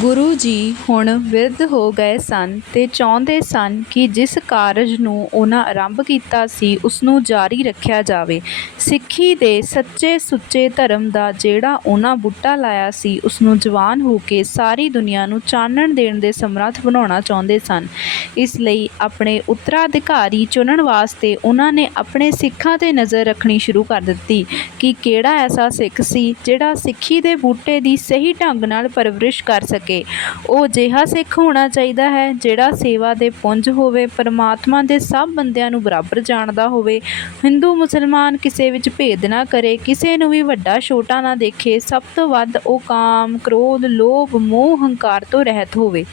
ਗੁਰੂ ਜੀ ਹੁਣ ਬਿਰਧ ਹੋ ਗਏ ਸਨ ਤੇ ਚਾਹੁੰਦੇ ਸਨ ਕਿ ਜਿਸ ਕਾਰਜ ਨੂੰ ਉਹਨਾਂ ਆਰੰਭ ਕੀਤਾ ਸੀ, ਉਸਨੂੰ ਜਾਰੀ ਰੱਖਿਆ ਜਾਵੇ। ਸਿੱਖੀ ਦੇ ਸੱਚੇ ਸੁੱਚੇ ਧਰਮ ਦਾ ਜਿਹੜਾ ਉਹਨਾਂ ਬੂਟਾ ਲਾਇਆ ਸੀ, ਉਸਨੂੰ ਜਵਾਨ ਹੋ ਕੇ ਸਾਰੀ ਦੁਨੀਆ ਨੂੰ ਚਾਨਣ ਦੇਣ ਦੇ ਸਮਰੱਥ ਬਣਾਉਣਾ ਚਾਹੁੰਦੇ ਸਨ। ਇਸ ਲਈ ਆਪਣੇ ਉੱਤਰਾਧਿਕਾਰੀ ਚੁਣਨ ਵਾਸਤੇ ਉਹਨਾਂ ਨੇ ਆਪਣੇ ਸਿੱਖਾਂ ਤੇ ਨਜ਼ਰ ਰੱਖਣੀ ਸ਼ੁਰੂ ਕਰ ਦਿੱਤੀ ਕਿ ਕਿਹੜਾ ਐਸਾ ਸਿੱਖ ਸੀ, ਜਿਹੜਾ ਸਿੱਖੀ ਦੇ ਬੂਟੇ ਦੀ ਸਹੀ ਢੰਗ ਨਾਲ ਪਰਵਰਿਸ਼ ਕਰ ਸਕੇ। ਉਹ ਅਜਿਹਾ ਸਿੱਖ ਹੋਣਾ ਚਾਹੀਦਾ ਹੈ ਜਿਹੜਾ ਸੇਵਾ ਦੇ ਪੁੰਜ ਹੋਵੇ, ਪਰਮਾਤਮਾ ਦੇ ਸਭ ਬੰਦਿਆਂ ਨੂੰ ਬਰਾਬਰ ਜਾਣਦਾ ਹੋਵੇ ਹਿੰਦੂ, ਮੁਸਲਮਾਨ ਕਿਸੇ ਵਿੱਚ ਭੇਦ ਨਾ ਕਰੇ, ਕਿਸੇ ਨੂੰ ਵੀ ਵੱਡਾ ਛੋਟਾ ਨਾ ਦੇਖੇ, ਸਭ ਤੋਂ ਵੱਧ ਉਹ ਕਾਮ, ਕ੍ਰੋਧ, ਲੋਭ, ਮੋਹ, ਹੰਕਾਰ ਤੋਂ ਰਹਿਤ ਹੋਵੇ।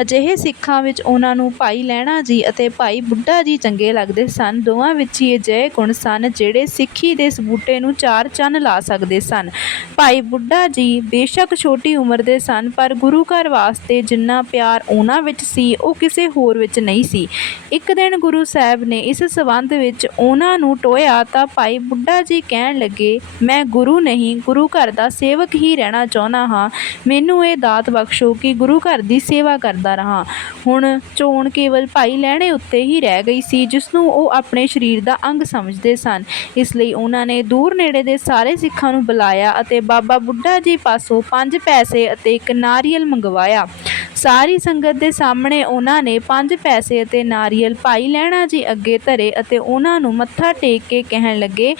ਅਜਿਹੇ ਸਿੱਖਾਂ ਵਿੱਚ ਉਹਨਾਂ ਨੂੰ ਭਾਈ ਲਹਿਣਾ ਜੀ ਅਤੇ ਭਾਈ ਬੁੱਢਾ ਜੀ ਚੰਗੇ ਲੱਗਦੇ ਸਨ। ਦੋਵਾਂ ਵਿੱਚ ਹੀ ਅਜਿਹੇ ਗੁਣ ਸਨ ਜਿਹੜੇ ਸਿੱਖੀ ਦੇ ਇਸ ਬੂਟੇ ਨੂੰ ਚਾਰ ਚੰਨ ਲਾ ਸਕਦੇ ਸਨ। ਭਾਈ ਬੁੱਢਾ ਜੀ ਬੇਸ਼ੱਕ ਛੋਟੀ ਉਮਰ ਦੇ ਸਨ, ਪਰ ਗੁਰੂ ਘਰ ਵਾਸਤੇ ਜਿੰਨਾ ਪਿਆਰ ਉਹਨਾਂ ਵਿੱਚ ਸੀ, ਉਹ ਕਿਸੇ ਹੋਰ ਵਿੱਚ ਨਹੀਂ ਸੀ। ਇੱਕ ਦਿਨ ਗੁਰੂ ਸਾਹਿਬ ਨੇ ਇਸ ਸੰਬੰਧ ਵਿੱਚ ਉਹਨਾਂ ਨੂੰ ਟੋਹਿਆ ਤਾਂ ਭਾਈ ਬੁੱਢਾ ਜੀ ਕਹਿਣ ਲੱਗੇ, ਮੈਂ ਗੁਰੂ ਨਹੀਂ, ਗੁਰੂ ਘਰ ਦਾ ਸੇਵਕ ਹੀ ਰਹਿਣਾ ਚਾਹੁੰਦਾ ਹਾਂ ਮੈਨੂੰ ਇਹ ਦਾਤ ਬਖਸ਼ੋ ਕਿ ਗੁਰੂ ਘਰ ਦੀ ਸੇਵਾ ਕਰਦਾ ਰਹਾਂ। ਹੁਣ ਚੋਣ ਕੇਵਲ ਭਾਈ ਲਹਿਣੇ ਉੱਤੇ ਹੀ ਰਹਿ ਗਈ ਸੀ, ਜਿਸ ਨੂੰ ਉਹ ਆਪਣੇ ਸਰੀਰ ਦਾ ਅੰਗ ਸਮਝਦੇ ਸਨ। ਇਸ ਲਈ ਉਹਨਾਂ ਨੇ ਦੂਰ ਨੇੜੇ ਦੇ ਸਾਰੇ ਸਿੱਖਾਂ ਨੂੰ ਬੁਲਾਇਆ ਅਤੇ ਬਾਬਾ ਬੁੱਢਾ ਜੀ ਪਾਸੋਂ ਪੰਜ ਪੈਸੇ ਅਤੇ ਇੱਕ ਨਾਰੀਅਲ ਮੰਗਵਾਇਆ। ਸਾਰੀ ਸੰਗਤ ਦੇ ਸਾਹਮਣੇ ਉਹਨਾਂ ਨੇ ਪੰਜ ਪੈਸੇ ਅਤੇ ਨਾਰੀਅਲ ਭਾਈ ਲਹਿਣਾ ਜੀ ਅੱਗੇ ਧਰੇ ਅਤੇ ਉਹਨਾਂ ਨੂੰ ਮੱਥਾ ਟੇਕ ਕੇ ਕਹਿਣ ਲੱਗੇ,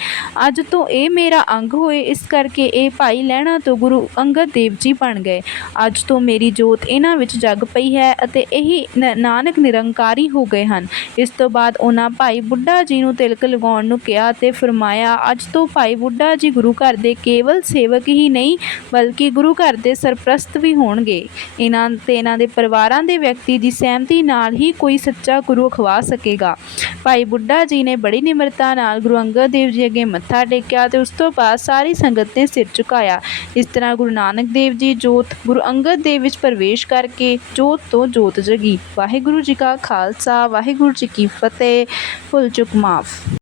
ਅੱਜ ਤੋਂ ਇਹ ਮੇਰਾ ਅੰਗ ਹੋਏ, ਇਸ ਕਰਕੇ ਇਹ ਭਾਈ ਲਹਿਣਾ ਤੋਂ ਗੁਰੂ ਅੰਗਦ ਦੇਵ ਜੀ ਬਣ ਗਏ। ਅੱਜ ਤੋਂ ਮੇਰੀ ਜੋਤ ਇਹਨਾਂ ਵਿੱਚ ਜਗ ਪਈ ਹੈ ਅਤੇ ਇਹੀ ਨਾਨਕ ਨਿਰੰਕਾਰੀ ਹੋ ਗਏ ਹਨ। ਇਸ ਤੋਂ ਬਾਅਦ ਉਹਨਾਂ ਭਾਈ ਬੁੱਢਾ ਜੀ ਨੂੰ ਤਿਲਕ ਲਗਾਉਣ ਨੂੰ ਕਿਹਾ ਤੇ ਫਰਮਾਇਆ, ਅੱਜ ਤੋਂ ਭਾਈ ਬੁੱਢਾ ਜੀ ਗੁਰੂ ਘਰ ਦੇ ਕੇਵਲ ਸੇਵਕ ਹੀ ਨਹੀਂ, ਬਲਕਿ ਗੁਰੂ ਘਰ ਦੇ ਸਰਪ੍ਰਸਤ ਵੀ ਹੋਣਗੇ। ਇਹਨਾਂ ਤੇ ਇਨ੍ਹਾਂ ਦੇ ਪਰਿਵਾਰਾਂ ਦੇ ਵਿਅਕਤੀ ਦੀ ਸਹਿਮਤੀ ਨਾਲ ਹੀ ਕੋਈ ਸੱਚਾ ਗੁਰੂ ਅਖਵਾ ਸਕੇਗਾ। ਭਾਈ ਬੁੱਢਾ ਜੀ ਨੇ ਬੜੀ ਨਿਮਰਤਾ ਨਾਲ ਗੁਰੂ ਅੰਗਦ ਦੇਵ ਜੀ ਅੱਗੇ ਮੱਥਾ ਟੇਕਿਆ ਤੇ ਉਸ ਤੋਂ ਬਾਅਦ ਸਾਰੀ ਸੰਗਤ ਨੇ ਸਿਰ ਝੁਕਾਇਆ। ਇਸ ਤਰ੍ਹਾਂ ਗੁਰੂ ਨਾਨਕ ਦੇਵ ਜੀ ਜੋਤ ਗੁਰੂ ਅੰਗਦ ਦੇਵ ਵਿੱਚ ਪ੍ਰਵੇਸ਼ ਕਰਕੇ ਜੋਤ ਤੋਂ ਜੋਤ ਜਗੀ। ਵਾਹਿਗੁਰੂ ਜੀ ਕਾ ਖਾਲਸਾ, ਵਾਹਿਗੁਰੂ ਜੀ ਕੀ ਫਤਿਹ। ਭੁੱਲ ਚੁੱਕ ਮਾਫ਼।